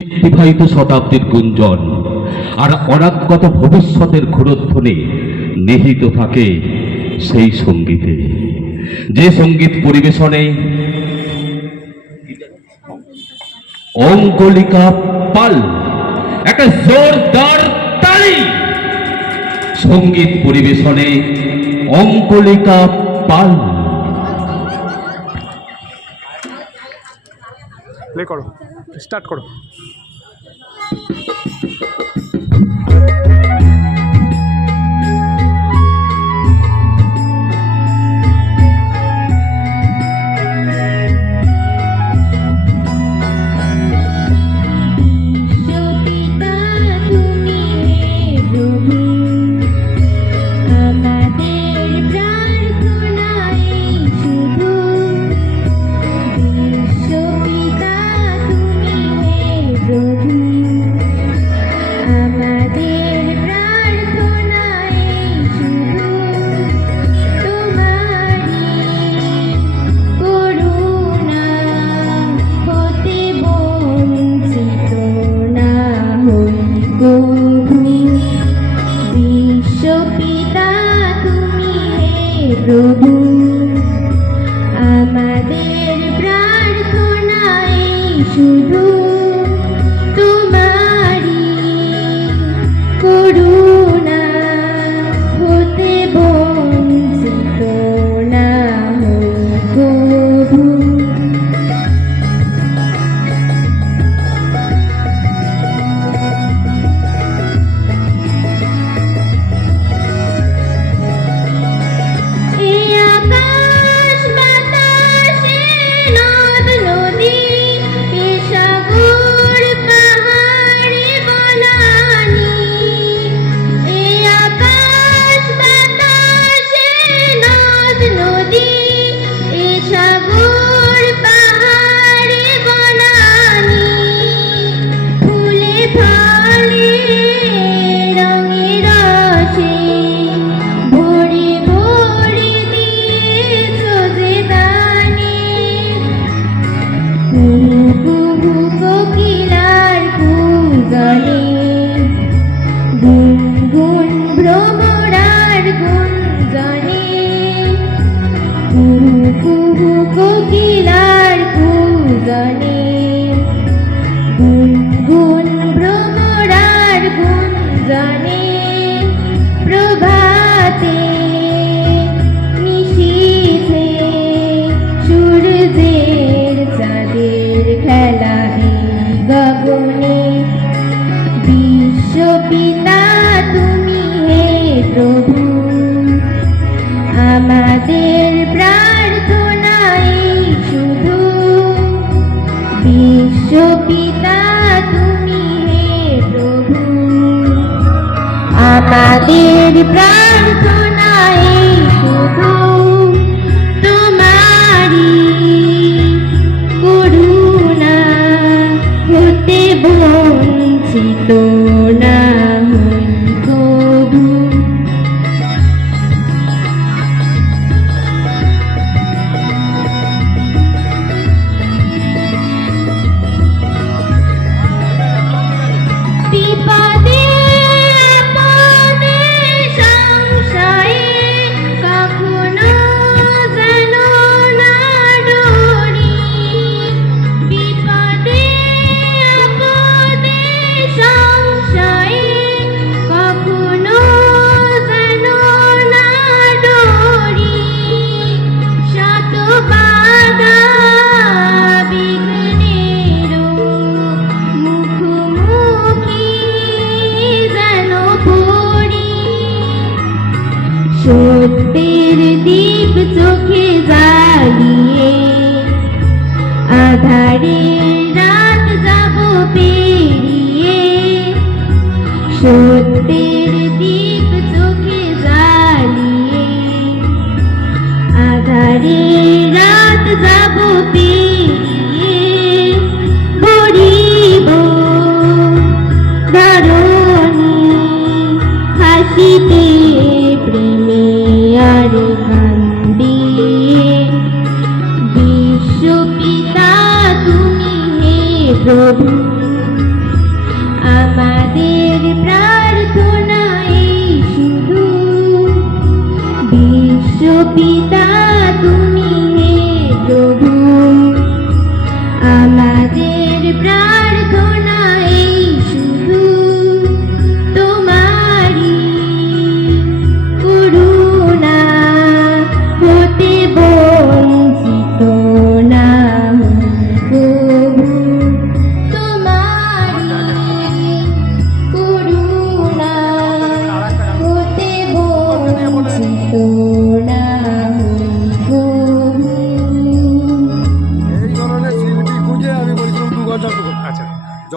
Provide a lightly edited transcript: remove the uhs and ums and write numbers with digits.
অতিবাহিত শতাব্দীর গুঞ্জন আর অনাগত ভবিষ্যতের ঘোরধ্বনি নিহিত থাকে সেই সঙ্গীতে, যে সঙ্গীত পরিবেশনে অঙ্কলিকা পাল, একটা জোরদার তালি। সঙ্গীত পরিবেশনে অঙ্কলিকা পাল। প্লে করো, স্টার্ট করো। প্রভু আমাদের প্রার্থনায় শুধু তোমারই করুণা, হতে বঞ্চিত না হই প্রভু। কোকিলার কুঞ্জনে গুনগুন ভ্রমরার গুঞ্জনে, কুহু কুহু কোকিলার কুঞ্জনে গুনগুন ভ্রমরার গুঞ্জনে, প্রভাতে নিশীথে সূর্যের চাঁদের খেলা গগনে। বিশ্বপিতা তুমি হে প্রভু আমাদের প্রার্থনায় শুধু, বিশ্বপিতা তুমি হে প্রভু আমাদের প্রার্থনায় শুধু তোমারই করুণা, হতে বঞ্চিত না হই প্রভু। বিপদে আপদে সংশয়ে কখনো যেন না ডরি, বিপদে আপদে সংশয়ে কখনো যেন না ডরি, শত বাধা বিঘ্নেরও মুখোমুখি যেন পড়ি, সত্যের দীপ চোখে জ্বালিয়ে আধারের রাত যাব পেরিয়ে, সত্যের